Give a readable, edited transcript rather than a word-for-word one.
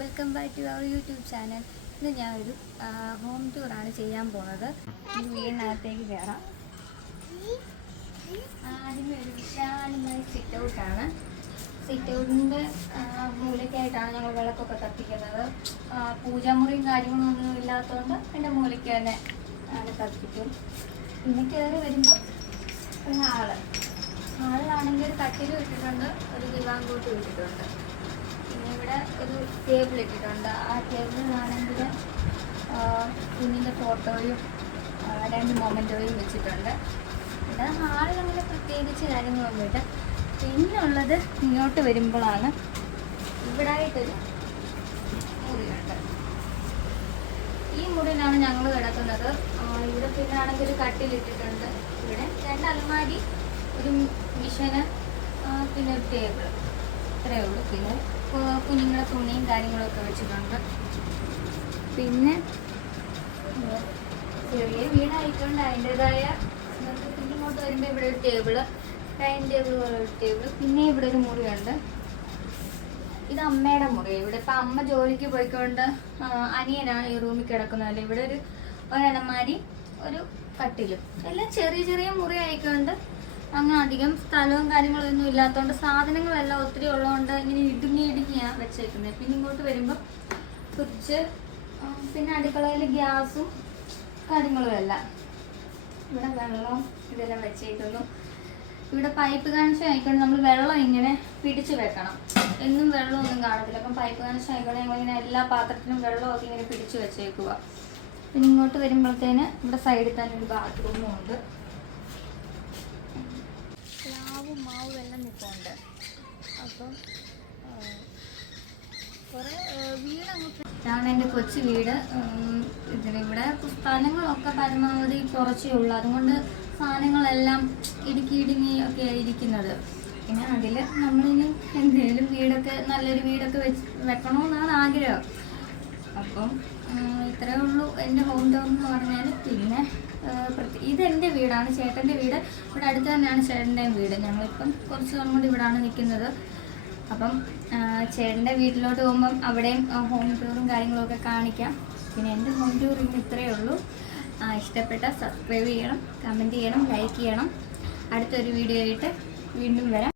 Welcome back to our YouTube channel. ഇന്ന് ഞാനൊരു home ടൂറാണ് ചെയ്യാൻ പോകുന്നത്. വീടിനകത്തേക്ക് കയറാം. ആദ്യമേ ഒരു വിശാലമായ സിറ്റ് ഔട്ടാണ്. സിറ്റ് ഔട്ടിൻ്റെ മൂലയ്ക്കായിട്ടാണ് ഞങ്ങൾ വിളക്കൊക്കെ കത്തിക്കുന്നത്. പൂജാമുറിയും കാര്യങ്ങളൊന്നും ഇല്ലാത്തതുകൊണ്ട് എൻ്റെ മൂലയ്ക്ക് തന്നെ കത്തിക്കും. പിന്നെ കയറി വരുമ്പോൾ ഒരു ഹാളിലാണെങ്കിൽ ഒരു കട്ടിലും ഇട്ടിട്ടുണ്ട്, ഒരു ദിവാങ്കൂട്ടും ഇട്ടിട്ടുണ്ട്. പിന്നെ ഇവിടെ ഒരു ടേബിൾ ഇട്ടിട്ടുണ്ട്. ആ ടേബിളിലാണെങ്കിൽ കുഞ്ഞിൻ്റെ ഫോട്ടോയും 2 മൊമെൻറ്റോയും വെച്ചിട്ടുണ്ട്. പിന്നെ ഹാളിൽ അങ്ങനെ പ്രത്യേകിച്ച് കാര്യങ്ങളൊന്നുമില്ല. പിന്നുള്ളത് ഇങ്ങോട്ട് വരുമ്പോഴാണ് ഇവിടെ ആയിട്ടൊരു മുറിയുണ്ട്. ഈ മുറിയിലാണ് ഞങ്ങൾ കിടക്കുന്നത്. ഇവിടെ പിന്നെ ആണെങ്കിൽ ഒരു കട്ടിലിട്ടിട്ടുണ്ട്. ഇവിടെ 2 അലമാരി, ഒരു മിഷന്, പിന്നെ ഒരു ടേബിൾ, ഇത്രയേ ഉള്ളൂ. പിന്നെ കുഞ്ഞുങ്ങളുടെ തുണിയും കാര്യങ്ങളൊക്കെ വെച്ചിട്ടുണ്ട്. പിന്നെ ചെറിയ വീടായിക്കൊണ്ട് അതിൻ്റെതായ ഇങ്ങോട്ട് വരുമ്പോൾ ഇവിടെ ഒരു ടേബിള്, ഡൈനിങ് ടേബിൾ പോലെ ഒരു ടേബിൾ. പിന്നെ ഇവിടെ ഒരു മുറിയുണ്ട്. ഇത് അമ്മയുടെ മുറി. ഇവിടെ ഇപ്പം അമ്മ ജോലിക്ക് പോയിക്കൊണ്ട് അനിയനാണ് ഈ റൂമിൽ കിടക്കുന്നത്. ഇവിടെ ഒരു അലമാരി, ഒരു കട്ടിലും, എല്ലാം ചെറിയ ചെറിയ മുറി ആയിക്കൊണ്ട് അങ്ങനെ അധികം സ്ഥലവും കാര്യങ്ങളൊന്നും ഇല്ലാത്തതുകൊണ്ട് സാധനങ്ങളെല്ലാം ഒത്തിരി ഉള്ളതുകൊണ്ട് ഇങ്ങനെ ഇടുങ്ങിയാണ് വെച്ചേക്കുന്നത്. പിന്നെ ഇങ്ങോട്ട് വരുമ്പോൾ ഫ്രിഡ്ജ്, പിന്നെ അടുക്കളയിൽ ഗ്യാസും കാര്യങ്ങളും എല്ലാം. ഇവിടെ വെള്ളം ഇതെല്ലാം വെച്ചേക്കുന്നു. ഇവിടെ പൈപ്പ് കണക്ഷൻ ആയിക്കൊണ്ട് നമ്മൾ വെള്ളം ഇങ്ങനെ പിടിച്ച് വെക്കണം. എന്നും വെള്ളമൊന്നും കാണത്തില്ല. അപ്പം പൈപ്പ് കണക്ഷൻ ആയിക്കൊണ്ട് ഞങ്ങളിങ്ങനെ എല്ലാ പാത്രത്തിനും വെള്ളമൊക്കെ ഇങ്ങനെ പിടിച്ച് വെച്ചേക്കുക. പിന്നെ ഇങ്ങോട്ട് വരുമ്പോഴത്തേന് ഇവിടെ സൈഡിൽ തന്നെ ഒരു ബാത്റൂമും ഉണ്ട്. മാവ് വെള്ളം നിൽപ്പുണ്ട്. അപ്പം കുറേ വീടങ്ങോട്ട് ഇതാണ് എൻ്റെ കൊച്ചു വീട്. ഇതിലിവിടെ സ്ഥലങ്ങളൊക്കെ പരമാവധി കുറച്ചേ ഉള്ളൂ. അതുകൊണ്ട് സാധനങ്ങളെല്ലാം ഇടുങ്ങി ഒക്കെ ഇരിക്കുന്നത്. പിന്നെ അതിൽ നമ്മളിനി എന്തെങ്കിലും വീടൊക്കെ നല്ലൊരു വീടൊക്കെ വെക്കണമെന്നാണ് ആഗ്രഹം. അപ്പം ഇത്രയേ ഉള്ളൂ എൻ്റെ ഹോം ടൂർ എന്ന് പറഞ്ഞാൽ. പിന്നെ ഇതെൻ്റെ വീടാണ്, ചേട്ടൻ്റെ വീട്. ഇവിടെ അടുത്ത് തന്നെയാണ് ചേട്ടൻ്റെയും വീട്. ഞങ്ങളിപ്പം കുറച്ച് നാളും കൂടി ഇവിടെയാണ് നിൽക്കുന്നത്. അപ്പം ചേട്ടൻ്റെ വീട്ടിലോട്ട് പോകുമ്പം അവിടെയും ഹോം ടൂറും കാര്യങ്ങളൊക്കെ കാണിക്കാം. പിന്നെ എൻ്റെ ഹോം ടൂർ ഇന്ന് ഇത്രയേ ഉള്ളൂ. ഇഷ്ടപ്പെട്ട സബ്സ്ക്രൈബ് ചെയ്യണം, കമൻറ്റ് ചെയ്യണം, ലൈക്ക് ചെയ്യണം. അടുത്തൊരു വീഡിയോ ആയിട്ട് വീണ്ടും വരാം.